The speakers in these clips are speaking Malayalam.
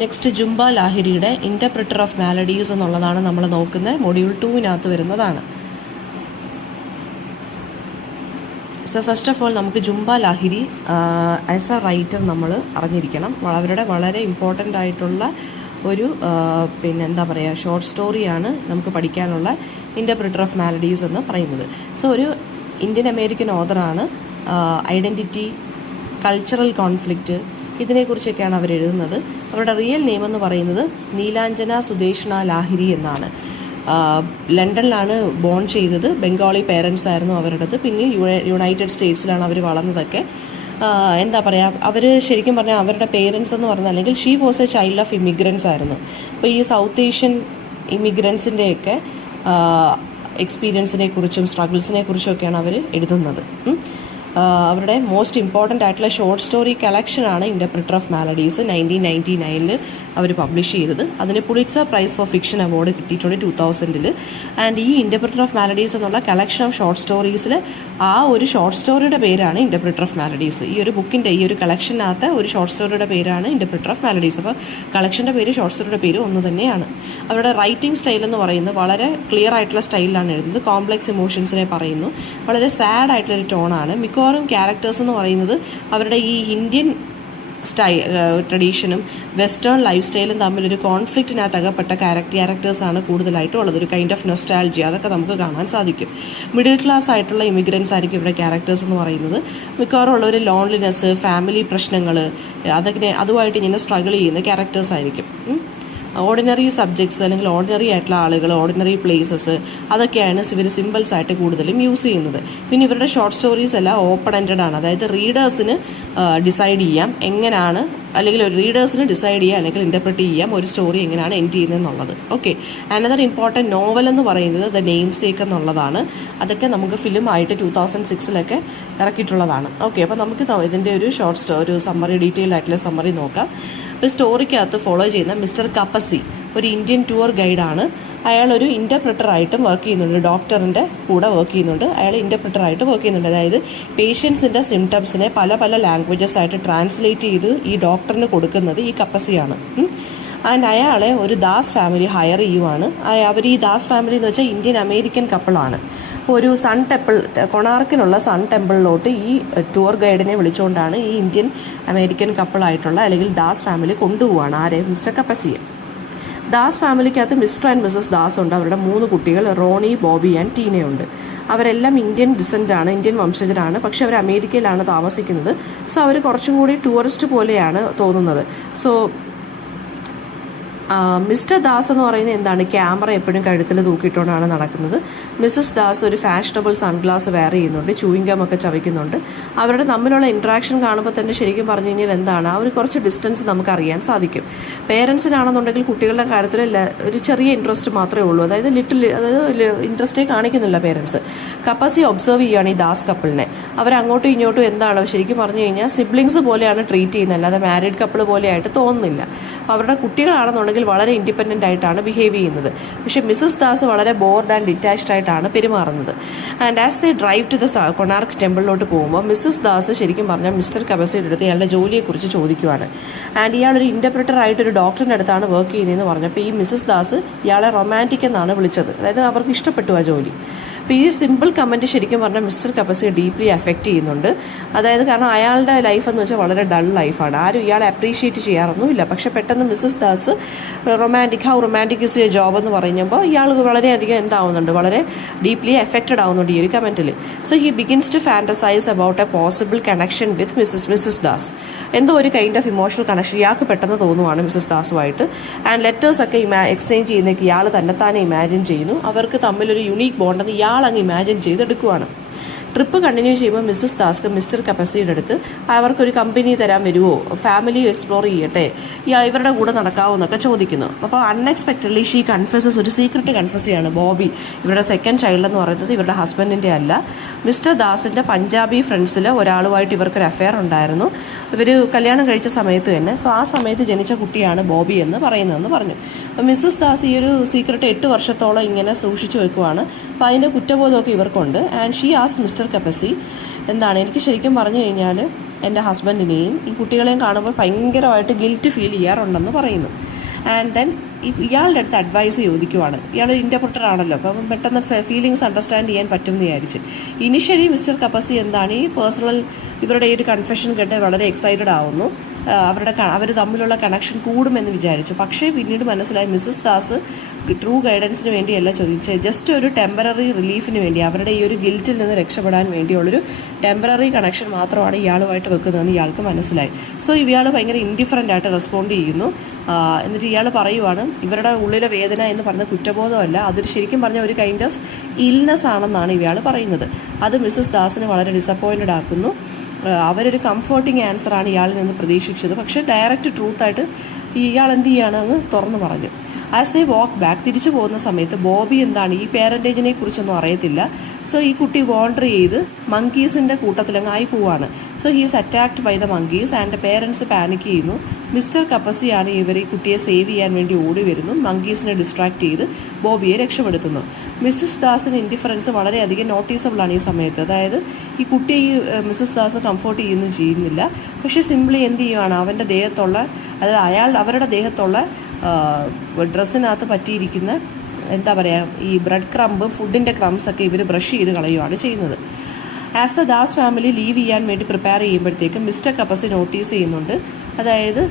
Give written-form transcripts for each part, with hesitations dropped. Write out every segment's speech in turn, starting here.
നെക്സ്റ്റ് ജുംബ ലാഹിരിയുടെ ഇൻ്റർപ്രിറ്റർ ഓഫ് മാലഡീസ് എന്നുള്ളതാണ് നമ്മൾ നോക്കുന്നത്. മൊഡ്യൂൾ 2 വരുന്നതാണ്. സോ ഫസ്റ്റ് ഓഫ് ഓൾ നമുക്ക് Jhumpa Lahiri as a writer നമ്മൾ അറിഞ്ഞിരിക്കണം. അവരുടെ വളരെ ഇമ്പോർട്ടൻ്റ് ആയിട്ടുള്ള ഒരു എന്താ പറയുക ഷോർട്ട് സ്റ്റോറിയാണ് നമുക്ക് പഠിക്കാനുള്ള ഇൻ്റർപ്രിറ്റർ ഓഫ് മാലഡീസ് എന്ന് പറയുന്നത്. സോ ഒരു ഇന്ത്യൻ അമേരിക്കൻ ഓതറാണ്. ഐഡൻറ്റിറ്റി, കൾച്ചറൽ കോൺഫ്ലിക്റ്റ് ഇതിനെക്കുറിച്ചൊക്കെയാണ് അവർ എഴുതുന്നത്. അവരുടെ റിയൽ നെയിം എന്ന് പറയുന്നത് നീലാഞ്ജന സുദേഷ്ണ ലാഹിരി എന്നാണ്. ലണ്ടനിലാണ് ബോൺ ചെയ്തത്. ബംഗാളി പേരൻസ് ആയിരുന്നു അവരുടേത്. പിന്നെ യുണൈറ്റഡ് സ്റ്റേറ്റ്സിലാണ് അവർ വളർന്നതൊക്കെ. എന്താ പറയുക, അവർ ശരിക്കും പറഞ്ഞാൽ അവരുടെ പേരൻസ് എന്ന് പറഞ്ഞാൽ, അല്ലെങ്കിൽ she was A child of immigrants ആയിരുന്നു. അപ്പോൾ ഈ സൗത്ത് ഏഷ്യൻ ഇമിഗ്രൻസിൻ്റെയൊക്കെ എക്സ്പീരിയൻസിനെ കുറിച്ചും സ്ട്രഗിൾസിനെ കുറിച്ചുമൊക്കെയാണ് അവർ എഴുതുന്നത്. അവരുടെ മോസ്റ്റ് ഇമ്പോർട്ടൻ്റ് ആയിട്ടുള്ള ഷോർട്ട് സ്റ്റോറി കളക്ഷനാണ് ഇൻ്റർപ്രിറ്റർ ഓഫ് മാലഡീസ്. 1999 അവർ പബ്ലിഷ് ചെയ്തത്. അതിന് Pulitzer prize for fiction award കിട്ടിയിട്ടുണ്ട് 2000. ആൻഡ് ഈ ഇൻ്റർപ്രിറ്റർ ഓഫ് മാലഡീസ് എന്നുള്ള കളക്ഷൻ ഓഫ് ഷോർട്ട് സ്റ്റോറീസിൽ ആ ഒരു ഷോർട്ട് സ്റ്റോറിയുടെ പേരാണ് ഇൻ്റർപ്രിറ്റർ ഓഫ് മാലഡീസ്. ഈ ഒരു ബുക്കിൻ്റെ ഈ ഒരു കളക്ഷനകത്ത് ഒരു ഷോർട്ട് സ്റ്റോറിയുടെ പേരാണ് ഇൻ്റർപ്രിറ്റർ ഓഫ് മാലഡീസ്. അപ്പോൾ കളക്ഷൻ്റെ പേര് ഷോർട്ട് സ്റ്റോറിയുടെ പേര് ഒന്ന് തന്നെയാണ്. അവരുടെ റൈറ്റിംഗ് സ്റ്റൈൽ എന്ന് പറയുന്നത് വളരെ ക്ലിയർ ആയിട്ടുള്ള സ്റ്റൈലിലാണ് എഴുതുന്നത്. കോംപ്ലക്സ് ഇമോഷൻസിനെ പറയുന്നു. വളരെ സാഡ് ആയിട്ടുള്ളൊരു ടോണാണ്. മിക്കവാറും ക്യാരക്ടേഴ്സ് എന്ന് പറയുന്നത് അവരുടെ ഈ ഇന്ത്യൻ ട്രഡീഷനും വെസ്റ്റേൺ ലൈഫ് സ്റ്റൈലും തമ്മിലൊരു കോൺഫ്ലിക്റ്റിനകത്ത് അകപ്പെട്ട ക്യാരക്ടേഴ്സാണ് കൂടുതലായിട്ടും ഉള്ളത്. ഒരു കൈൻഡ് ഓഫ് നൊസ്റ്റാൾജി അതൊക്കെ നമുക്ക് കാണാൻ സാധിക്കും. മിഡിൽ ക്ലാസ് ആയിട്ടുള്ള ഇമിഗ്രൻസ് ആയിരിക്കും ഇവിടെ ക്യാരക്ടേഴ്സ് എന്ന് പറയുന്നത്. മിക്കവാറും ഉള്ളൊരു ലോൺലിനെസ്, ഫാമിലി പ്രശ്നങ്ങൾ, അതുമായിട്ട് ഇങ്ങനെ സ്ട്രഗിൾ ചെയ്യുന്ന ക്യാരക്ടേഴ്സ് ആയിരിക്കും. ഓർഡിനറി സബ്ജക്ട്സ് അല്ലെങ്കിൽ ഓർഡിനറി ആയിട്ടുള്ള ആളുകൾ, ഓർഡിനറി പ്ലേസസ് അതൊക്കെയാണ് ഇവർ സിമ്പിൾസ് ആയിട്ട് കൂടുതലും യൂസ് ചെയ്യുന്നത്. പിന്നെ ഇവരുടെ ഷോർട്ട് സ്റ്റോറീസ് എല്ലാം ഓപ്പൺ എൻഡഡ് ആണ്. അതായത് റീഡേഴ്സിന് ഡിസൈഡ് ചെയ്യാം എങ്ങനെയാണ്, അല്ലെങ്കിൽ ഒരു റീഡേഴ്സിന് ഡിസൈഡ് ചെയ്യാം അല്ലെങ്കിൽ ഇന്റർപ്രറ്റ് ചെയ്യാം ഒരു സ്റ്റോറി എങ്ങനെയാണ് എൻഡ് ചെയ്യുന്നതെന്നുള്ളത്. ഓക്കെ, അനദർ ഇമ്പോർട്ടൻറ്റ് നോവൽ എന്ന് പറയുന്നത് ദ നെയിം സേക്ക് എന്നുള്ളതാണ്. അതൊക്കെ നമുക്ക് ഫിലിമായിട്ട് 2006 ഇറക്കിയിട്ടുള്ളതാണ്. ഓക്കെ, അപ്പോൾ നമുക്ക് ഇതിൻ്റെ ഒരു സമ്മറി, ഡീറ്റെയിൽ ആയിട്ടുള്ള സമ്മറി നോക്കാം. ഒരു സ്റ്റോറിക്കകത്ത് ഫോളോ ചെയ്യുന്ന മിസ്റ്റർ കപ്പസി ഒരു ഇന്ത്യൻ ടൂർ ഗൈഡാണ്. അയാൾ ഒരു ഇൻ്റർപ്രിറ്ററായിട്ടും വർക്ക് ചെയ്യുന്നുണ്ട്. ഡോക്ടറിൻ്റെ കൂടെ വർക്ക് ചെയ്യുന്നുണ്ട്. അയാൾ ഇൻ്റർപ്രിറ്ററായിട്ട് വർക്ക് ചെയ്യുന്നുണ്ട്. അതായത് പേഷ്യൻസിൻ്റെ സിംറ്റംസിനെ പല പല ലാംഗ്വേജസ് ആയിട്ട് ട്രാൻസ്ലേറ്റ് ചെയ്ത് ഈ ഡോക്ടറിന് കൊടുക്കുന്നത് ഈ കപ്പസിയാണ്. ആൻഡ് അയാളെ ഒരു ദാസ് ഫാമിലി ഹയർ ചെയ്യുവാണ്. അവർ ഈ ദാസ് ഫാമിലി എന്ന് വെച്ചാൽ ഇന്ത്യൻ അമേരിക്കൻ കപ്പിളാണ്. ഒരു സൺ ടെമ്പിൾ, കൊണാർക്കിലുള്ള സൺ ടെമ്പിളിലോട്ട് ഈ ടൂർ ഗൈഡിനെ വിളിച്ചുകൊണ്ടാണ് ഈ ഇന്ത്യൻ അമേരിക്കൻ കപ്പിളായിട്ടുള്ള അല്ലെങ്കിൽ ദാസ് ഫാമിലി കൊണ്ടുപോവാണ്. ആരെ? മിസ്റ്റർ കപ്പസിയെ. ദാസ് ഫാമിലിക്കകത്ത് മിസ്റ്റർ ആൻഡ് മിസ്സസ് ദാസ് ഉണ്ട്. അവരുടെ 3 കുട്ടികൾ റോണി, ബോബി ആൻഡ് ടീനയുണ്ട്. അവരെല്ലാം ഇന്ത്യൻ ഡിസെൻ്റാണ്, ഇന്ത്യൻ വംശജരാണ്. പക്ഷെ അവർ അമേരിക്കയിലാണ് താമസിക്കുന്നത്. സോ അവർ കുറച്ചും കൂടി ടൂറിസ്റ്റ് പോലെയാണ് തോന്നുന്നത്. സോ മിസ്റ്റർ ദാസ് എന്ന് പറയുന്നത് എന്താണ്, ക്യാമറ എപ്പോഴും കഴുത്തിൽ തൂക്കിയിട്ടുകൊണ്ടാണ് നടക്കുന്നത്. മിസ്സസ് ദാസ് ഒരു ഫാഷനബിൾ സൺഗ്ലാസ് വെയർ ചെയ്യുന്നുണ്ട്, ചൂയിങ്കം ഒക്കെ ചവയ്ക്കുന്നുണ്ട്. അവരുടെ തമ്മിലുള്ള ഇൻട്രാക്ഷൻ കാണുമ്പോൾ തന്നെ ശരിക്കും പറഞ്ഞു കഴിഞ്ഞാൽ എന്താണ്, അവർ കുറച്ച് ഡിസ്റ്റൻസ് നമുക്ക് അറിയാൻ സാധിക്കും. പേരൻസിനാണെന്നുണ്ടെങ്കിൽ കുട്ടികളുടെ കാര്യത്തിൽ ഒരു ചെറിയ ഇൻട്രസ്റ്റ് മാത്രമേ ഉള്ളൂ. അതായത് ഇൻട്രസ്റ്റേ കാണിക്കുന്നില്ല പേരൻസ്. കപ്പസി ഒബ്സർവ് ചെയ്യുകയാണ് ഈ ദാസ് കപ്പിളിനെ. അവരങ്ങോട്ടും ഇങ്ങോട്ടും എന്താണ് ശരിക്കും പറഞ്ഞു കഴിഞ്ഞാൽ സിബ്ലിങ്സ് പോലെയാണ് ട്രീറ്റ് ചെയ്യുന്നത്, അല്ലാതെ മാരീഡ് കപ്പിൾ പോലെയായിട്ട് തോന്നുന്നില്ല. അവരുടെ കുട്ടികളാണെന്നുണ്ടെങ്കിൽ വളരെ ഇൻഡിപെൻഡൻ്റ് ആയിട്ടാണ് ബിഹേവ് ചെയ്യുന്നത്. പക്ഷേ മിസ്സസ് ദാസ് വളരെ ബോർഡ് ആൻഡ് ഡിറ്റാച്ച്ഡ് ആയിട്ടാണ് പെരുമാറുന്നത്. And as they drive to the Konark ടെമ്പിളിലോട്ട് പോകുമ്പോൾ മിസ്സസ് ദാസ് ശരിക്കും പറഞ്ഞാൽ മിസ്റ്റർ കപ്പസിയുടെ അടുത്ത് ഇയാളുടെ ജോലിയെക്കുറിച്ച് ചോദിക്കുവാണ്. ആൻഡ് ഇയാളൊരു ഇൻ്റർപ്രിറ്റർ ആയിട്ട് ഒരു ഡോക്ടറിൻ്റെ അടുത്താണ് വർക്ക് ചെയ്യുന്നതെന്ന് പറഞ്ഞപ്പോൾ ഈ മിസ്സസ് ദാസ് ഇയാളെ റൊമാൻറ്റിക് എന്നാണ് വിളിച്ചത്. അതായത് അവർക്ക് ഇഷ്ടപ്പെട്ടു ആ ജോലി. അപ്പോൾ ഈ സിമ്പിൾ കമൻറ്റ് ശരിക്കും പറഞ്ഞാൽ മിസ്റ്റർ കപ്പസിയെ ഡീപ്ലി അഫക്റ്റ് ചെയ്യുന്നുണ്ട്. അതായത് കാരണം അയാളുടെ ലൈഫ് എന്ന് വെച്ചാൽ വളരെ ഡൾ ലൈഫാണ്. ആരും ഇയാളെ അപ്രീഷിയേറ്റ് ചെയ്യാറൊന്നുമില്ല. പക്ഷേ പെട്ടെന്ന് Mrs Das how romantic is your job എന്ന് പറയുമ്പോൾ ഇയാൾ വളരെയധികം എന്താവുന്നുണ്ട്, വളരെ ഡീപ്ലി എഫക്റ്റഡ് ആവുന്നുണ്ട് ഈ ഒരു കമൻറ്റിൽ. So he begins to fantasize about a possible connection with Mrs Das. എന്തോ ഒരു കൈൻഡ് ഓഫ് ഇമോഷണൽ കണക്ഷൻ ഇയാൾക്ക് പെട്ടെന്ന് തോന്നുവാണ് മിസ്സസ് ദാസുമായിട്ട്. ആൻഡ് ലെറ്റേഴ്സൊക്കെ എക്സ്ചേഞ്ച് ചെയ്യുന്നതൊക്കെ ഇയാൾ തന്നെത്താനെ ഇമാജിൻ ചെയ്യുന്നു. അവർക്ക് തമ്മിലൊരു യുണീക്ക് ബോണ്ടെന്ന് ഇയാൾ അങ്ങ് ഇമാജിൻ ചെയ്തെടുക്കുവാണ്. ട്രിപ്പ് കണ്ടിന്യൂ ചെയ്യുമ്പോൾ മിസ്സസ് ദാസ്ക്ക് മിസ്റ്റർ കപ്പസിയുടെ അടുത്ത് അവർക്കൊരു കമ്പനി തരാൻ വരുമോ, ഫാമിലി എക്സ്പ്ലോർ ചെയ്യട്ടെ, ഇവരുടെ കൂടെ നടക്കാവോ എന്നൊക്കെ ചോദിക്കുന്നു. അപ്പോൾ അൺഎക്സ്പെക്റ്റഡ്ലി ഷീ കൺഫ്യൂസസ്, ഒരു സീക്രട്ട് കൺഫ്യൂസ് ചെയ്യാണ്. ബോബി ഇവരുടെ സെക്കൻഡ് ചൈൽഡ് എന്ന് പറയുന്നത് ഇവരുടെ ഹസ്ബൻഡിൻ്റെ അല്ല, മിസ്റ്റർ ദാസിൻ്റെ പഞ്ചാബി ഫ്രണ്ട്സിൽ ഒരാളുമായിട്ട് ഇവർക്കൊരു അഫെയർ ഉണ്ടായിരുന്നു. ഇവർ കല്യാണം കഴിച്ച സമയത്ത് തന്നെ. സോ ആ സമയത്ത് ജനിച്ച കുട്ടിയാണ് ബോബി എന്ന് പറയുന്നതെന്ന് പറഞ്ഞു. അപ്പോൾ മിസ്സസ് ദാസ് ഈ ഒരു സീക്രട്ട് 8 വർഷത്തോളം ഇങ്ങനെ സൂക്ഷിച്ചു വെക്കുവാണ്. അപ്പോൾ അതിൻ്റെ കുറ്റബോധമൊക്കെ ഇവർക്കുണ്ട്. ആൻഡ് ഷീ ആസ്ക് മിസ്റ്റർ കപ്പസി എന്താണ് എനിക്ക് ശരിക്കും പറഞ്ഞു കഴിഞ്ഞാൽ എൻ്റെ ഹസ്ബൻഡിനെയും ഈ കുട്ടികളെയും കാണുമ്പോൾ ഭയങ്കരമായിട്ട് ഗിൽറ്റ് ഫീൽ ചെയ്യാറുണ്ടെന്ന് പറയുന്നു. ആൻഡ് ദെൻ ഇയാളുടെ അടുത്ത് അഡ്വൈസ് ചോദിക്കുവാണ്. ഇയാൾ ഇൻ്റർപ്രറ്റർ ആണല്ലോ, അപ്പം പെട്ടെന്ന് ഫീലിങ്സ് അണ്ടർസ്റ്റാൻഡ് ചെയ്യാൻ പറ്റും എന്ന് വിചാരിച്ച് ഇനിഷ്യലി മിസ്റ്റർ കപ്പസി എന്താണ് ഈ പേഴ്സണൽ ഇവരുടെ ഈ ഒരു കൺഫെഷൻ കേട്ട് വളരെ എക്സൈറ്റഡ് ആവുന്നു. അവർ തമ്മിലുള്ള കണക്ഷൻ കൂടുമെന്ന് വിചാരിച്ചു. പക്ഷേ പിന്നീട് മനസ്സിലായി മിസ്സസ് ദാസ് ട്രൂ ഗൈഡൻസിന് വേണ്ടിയല്ല ചോദിച്ചത്, ജസ്റ്റ് ഒരു ടെമ്പററി റിലീഫിന് വേണ്ടി, അവരുടെ ഈ ഒരു ഗിൽറ്റിൽ നിന്ന് രക്ഷപ്പെടാൻ വേണ്ടിയുള്ളൊരു ടെമ്പററി കണക്ഷൻ മാത്രമാണ് ഇയാളുമായിട്ട് വെക്കുന്നതെന്ന് ഇയാൾക്ക് മനസ്സിലായി. സോ ഇയാൾ ഭയങ്കര ഇൻഡിഫറൻ്റ് ആയിട്ട് റെസ്പോണ്ട് ചെയ്യുന്നു. എന്നിട്ട് ഇയാൾ പറയുവാണ് ഇവരുടെ ഉള്ളിലെ വേദന എന്ന് പറയുന്നത് കുറ്റബോധമല്ല, അതൊരു ശരിക്കും പറഞ്ഞ ഒരു കൈൻഡ് ഓഫ് ഇൽനെസ് ആണെന്നാണ് ഇയാൾ പറയുന്നത്. അത് മിസ്സസ് ദാസിനെ വളരെ ഡിസപ്പോയിൻറ്റഡ് ആക്കുന്നു. അവരൊരു കംഫർട്ടിങ് ആൻസറാണ് ഇയാളിൽ നിന്ന് പ്രതീക്ഷിച്ചത്. പക്ഷേ ഡയറക്റ്റ് ട്രൂത്തായിട്ട് ഇയാൾ എന്ത് ചെയ്യുകയാണെന്ന് തുറന്നു പറഞ്ഞു. ആസ് ദേ വാക്ക് ബാക്ക്, തിരിച്ചു പോകുന്ന സമയത്ത് ബോബി എന്താണ് ഈ പേരൻറ്റേജിനെ കുറിച്ചൊന്നും അറിയത്തില്ല. സോ ഈ കുട്ടി വാണ്ടർ ചെയ്ത് മങ്കീസിൻ്റെ കൂട്ടത്തിലങ്ങ് ആയി പോവാണ്. So he's attacked by the monkeys and parents panic ചെയ്യുന്നു. മിസ്റ്റർ കപ്പസിയാണ് ഈ കുട്ടിയെ സേവ് ചെയ്യാൻ വേണ്ടി ഓടി വരുന്നു. മങ്കീസിനെ ഡിസ്ട്രാക്ട് ചെയ്ത് ബോബിയെ രക്ഷപ്പെടുത്തുന്നു. മിസ്സസ് ദാസിന് ഇൻഡിഫറൻസ് വളരെയധികം നോട്ടീസബിളാണ് ഈ സമയത്ത്. അതായത് ഈ കുട്ടിയെ ഈ മിസ്സസ് ദാസ് കംഫോർട്ട് ചെയ്യുന്നില്ല. പക്ഷേ സിംപ്ലി എന്ത് ചെയ്യുവാണ്, അവൻ്റെ ദേഹത്തുള്ള, അതായത് അവരുടെ ദേഹത്തുള്ള ഡ്രസ്സിനകത്ത് പറ്റിയിരിക്കുന്ന എന്താ പറയുക ഈ ബ്രെഡ് ക്രംബ്, ഫുഡിൻ്റെ ക്രംസൊക്കെ ഇവർ ബ്രഷ് ചെയ്ത് കളയുകയാണ് ചെയ്യുന്നത്. As the Das family leave ചെയ്യാൻ വേണ്ടി പ്രിപ്പയർ ചെയ്യുമ്പോഴത്തേക്കും മിസ്റ്റർ കപ്പസി നോട്ടീസ് ചെയ്യുന്നുണ്ട്. അതായത്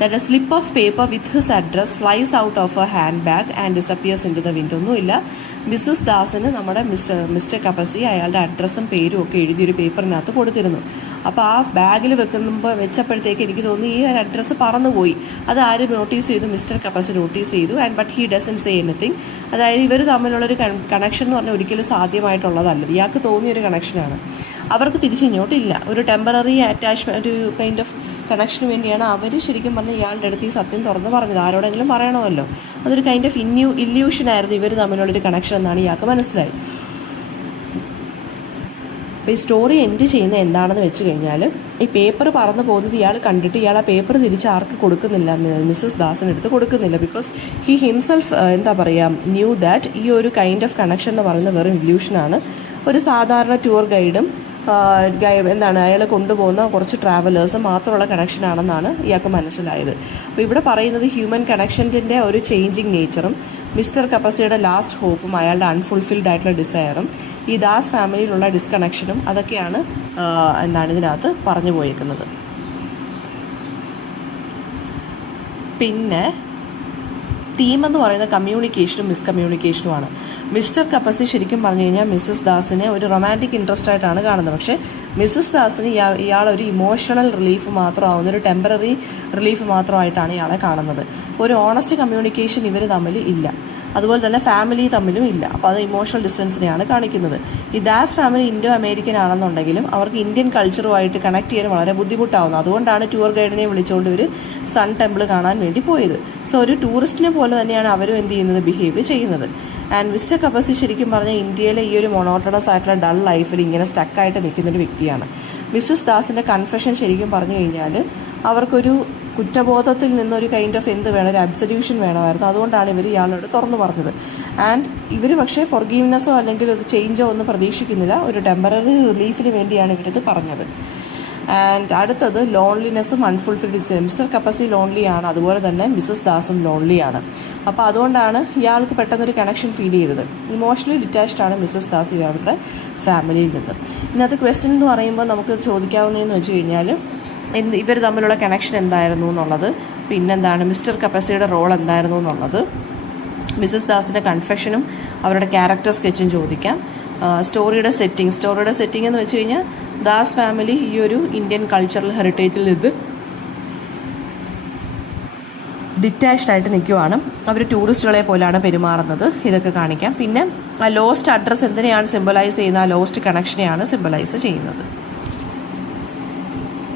that a slip of paper with his address flies out of a handbag and disappears into the wind. ഒന്നുമില്ല, മിസ്സസ് ദാസിന് നമ്മുടെ മിസ്റ്റർ കപ്പസി അയാളുടെ അഡ്രസ്സും പേരും ഒക്കെ എഴുതിയൊരു പേപ്പറിനകത്ത് കൊടുത്തിരുന്നു. അപ്പോൾ ആ ബാഗിൽ വെച്ചപ്പോഴത്തേക്ക് എനിക്ക് തോന്നി ഈ ഒരു അഡ്രസ്സ് പറന്നുപോയി. അത് ആരും നോട്ടീസ് ചെയ്തു, മിസ്റ്റർ കപ്പസി നോട്ടീസ് ചെയ്തു. And but he doesn't say anything. അതായത് ഇവർ തമ്മിലുള്ളൊരു കണക്ഷൻ എന്ന് പറഞ്ഞാൽ ഒരിക്കലും സാധ്യമായിട്ടുള്ളതല്ല, ഇയാൾക്ക് തോന്നിയൊരു കണക്ഷനാണ്. അവർക്ക് തിരിച്ചിങ്ങോട്ടില്ല, ഒരു ടെമ്പററി അറ്റാച്ച്മെൻറ്റ്, ഒരു കൈൻഡ് ഓഫ് കണക്ഷന് വേണ്ടിയാണ് അവർ ശരിക്കും പറഞ്ഞാൽ ഇയാളുടെ അടുത്ത് ഈ സത്യം തുറന്ന് പറഞ്ഞത്. ആരോടെങ്കിലും പറയണമല്ലോ, അതൊരു കൈൻഡ് ഓഫ് ഇല്യൂഷനായിരുന്നു ഇവർ തമ്മിലുള്ളൊരു കണക്ഷൻ എന്നാണ് ഇയാൾക്ക് മനസ്സിലായി. അപ്പോൾ ഈ സ്റ്റോറി എൻഡ് ചെയ്യുന്നത് എന്താണെന്ന് വെച്ച് കഴിഞ്ഞാൽ ഈ പേപ്പർ പറന്നു പോകുന്നത് ഇയാൾ കണ്ടിട്ട് ഇയാൾ ആ പേപ്പർ തിരിച്ച് ആർക്ക് കൊടുക്കുന്നില്ല, മിസ്സസ് ദാസിനെടുത്ത് കൊടുക്കുന്നില്ല. ബിക്കോസ് ഹി ഹിംസെൽഫ് എന്താ പറയുക ന്യൂ ദാറ്റ് ഈ ഒരു കൈൻഡ് ഓഫ് കണക്ഷൻ എന്ന് പറയുന്നത് വെറും ഇല്യൂഷനാണ്. ഒരു സാധാരണ ടൂർ ഗൈഡും എന്താണ് അയാൾ കൊണ്ടുപോകുന്ന കുറച്ച് ട്രാവലേഴ്സ് മാത്രമുള്ള കണക്ഷനാണെന്നാണ് ഇയാൾക്ക് മനസ്സിലായത്. അപ്പോൾ ഇവിടെ പറയുന്നത് ഹ്യൂമൻ കണക്ഷൻ്റെ ഒരു ചേഞ്ചിങ് നേച്ചറും മിസ്റ്റർ കപ്പസിയുടെ ലാസ്റ്റ് ഹോപ്പും അയാളുടെ അൺഫുൾഫിൽഡ് ആയിട്ടുള്ള ഡിസയറും ഈ ദാസ് ഫാമിലിയിലുള്ള ഡിസ്കണക്ഷനും അതൊക്കെയാണ് എന്താണ് ഇതിനകത്ത് പറഞ്ഞു പോയേക്കുന്നത്. പിന്നെ തീം എന്ന് പറയുന്നത് കമ്മ്യൂണിക്കേഷനും മിസ്കമ്മ്യൂണിക്കേഷനുമാണ്. മിസ്റ്റർ കപ്പസി ശരിക്കും പറഞ്ഞു കഴിഞ്ഞാൽ മിസ്സസ് ദാസിനെ ഒരു റൊമാൻറ്റിക് ഇൻട്രസ്റ്റ് ആയിട്ടാണ് കാണുന്നത്. പക്ഷേ മിസ്സസ് ദാസിന് ഇയാളൊരു ഇമോഷണൽ റിലീഫ് മാത്രമാവുന്ന ഒരു ടെമ്പററി റിലീഫ് മാത്രമായിട്ടാണ് ഇയാളെ കാണുന്നത്. ഒരു ഓണസ്റ്റ് കമ്മ്യൂണിക്കേഷൻ ഇവർ തമ്മിൽ ഇല്ല, അതുപോലെ തന്നെ ഫാമിലി തമ്മിലും ഇല്ല. അപ്പോൾ അത് ഇമോഷണൽ ഡിസ്റ്റൻസിനെയാണ് കാണിക്കുന്നത്. ഈ ദാസ് ഫാമിലി ഇൻഡോ അമേരിക്കൻ ആണെന്നുണ്ടെങ്കിലും അവർക്ക് ഇന്ത്യൻ കൾച്ചറുമായിട്ട് കണക്ട് ചെയ്യാൻ വളരെ ബുദ്ധിമുട്ടാവുന്നു. അതുകൊണ്ടാണ് ടൂർ ഗൈഡിനെ വിളിച്ചുകൊണ്ട് ഇവർ സൺ ടെമ്പിൾ കാണാൻ വേണ്ടി പോയത്. സോ ഒരു ടൂറിസ്റ്റിനെ പോലെ തന്നെയാണ് അവരും എന്ത് ചെയ്യുന്നത്, ബിഹേവ് ചെയ്യുന്നത്. ആൻഡ് മിസ്റ്റർ കപ്പസി ശരിക്കും പറഞ്ഞാൽ ഇന്ത്യയിലെ ഈ ഒരു മൊണോട്ടണസ് ആയിട്ടുള്ള ഡൾ ലൈഫിൽ ഇങ്ങനെ സ്റ്റക്കായിട്ട് നിൽക്കുന്നൊരു വ്യക്തിയാണ്. മിസ്സസ് ദാസിൻ്റെ കൺഫെഷൻ ശരിക്കും പറഞ്ഞു കഴിഞ്ഞാൽ അവർക്കൊരു കുറ്റബോധത്തിൽ നിന്നൊരു കൈൻഡ് ഓഫ് എന്ത് വേണം, ഒരു അബ്സല്യൂഷൻ വേണമായിരുന്നു. അതുകൊണ്ടാണ് ഇവർ ഇയാളോട് തുറന്നു പറഞ്ഞത്. ആൻഡ് ഇവർ പക്ഷേ ഫൊർഗീവ്നെസ്സോ അല്ലെങ്കിൽ ഒരു ചേഞ്ചോ ഒന്നും പ്രതീക്ഷിക്കുന്നില്ല, ഒരു ടെമ്പററി റിലീഫിന് വേണ്ടിയാണ് ഇവരിത് പറഞ്ഞത്. ആൻഡ് അടുത്തത് ലോൺലിനെസ്സും അൺഫുൾഫിൽഡ്. മിസ്റ്റർ കപ്പസി ലോൺലിയാണ്, അതുപോലെ തന്നെ മിസ്സസ് ദാസും ലോൺലിയാണ്. അപ്പോൾ അതുകൊണ്ടാണ് ഇയാൾക്ക് പെട്ടെന്നൊരു കണക്ഷൻ ഫീൽ ചെയ്തത്. ഇമോഷണലി ഡിറ്റാച്ച്ഡ് ആണ് മിസ്സസ് ദാസ് ഇയാളുടെ ഫാമിലിയിൽ നിന്ന്. ഇന്നത്തെ ക്വസ്റ്റ്യൻ എന്ന് പറയുമ്പോൾ നമുക്ക് ചോദിക്കാവുന്നതെന്ന് വെച്ച് കഴിഞ്ഞാൽ ഇവർ തമ്മിലുള്ള കണക്ഷൻ എന്തായിരുന്നു എന്നുള്ളത്, പിന്നെന്താണ് മിസ്റ്റർ കപ്പസിയുടെ റോൾ എന്തായിരുന്നു എന്നുള്ളത്, മിസ്സസ് ദാസിൻ്റെ കൺഫെഷനും അവരുടെ ക്യാരക്ടർ സ്കെച്ചും ചോദിക്കാം. സ്റ്റോറിയുടെ സെറ്റിംഗ് എന്ന് വെച്ച് കഴിഞ്ഞാൽ ദാസ് ഫാമിലി ഈ ഒരു ഇന്ത്യൻ കൾച്ചറൽ ഹെറിറ്റേജിൽ നിന്ന് ഡിറ്റാച്ച്ഡ് ആയിട്ട് നിൽക്കുവാണ്. അവർ ടൂറിസ്റ്റുകളെ പോലെയാണ് പെരുമാറുന്നത്, ഇതൊക്കെ കാണിക്കാം. പിന്നെ ആ ലോസ്റ്റ് അഡ്രസ്സ് എന്തിനെയാണ് സിംബലൈസ് ചെയ്യുന്നത്, ആ ലോസ്റ്റ് കണക്ഷനെയാണ് സിംബലൈസ് ചെയ്യുന്നത്.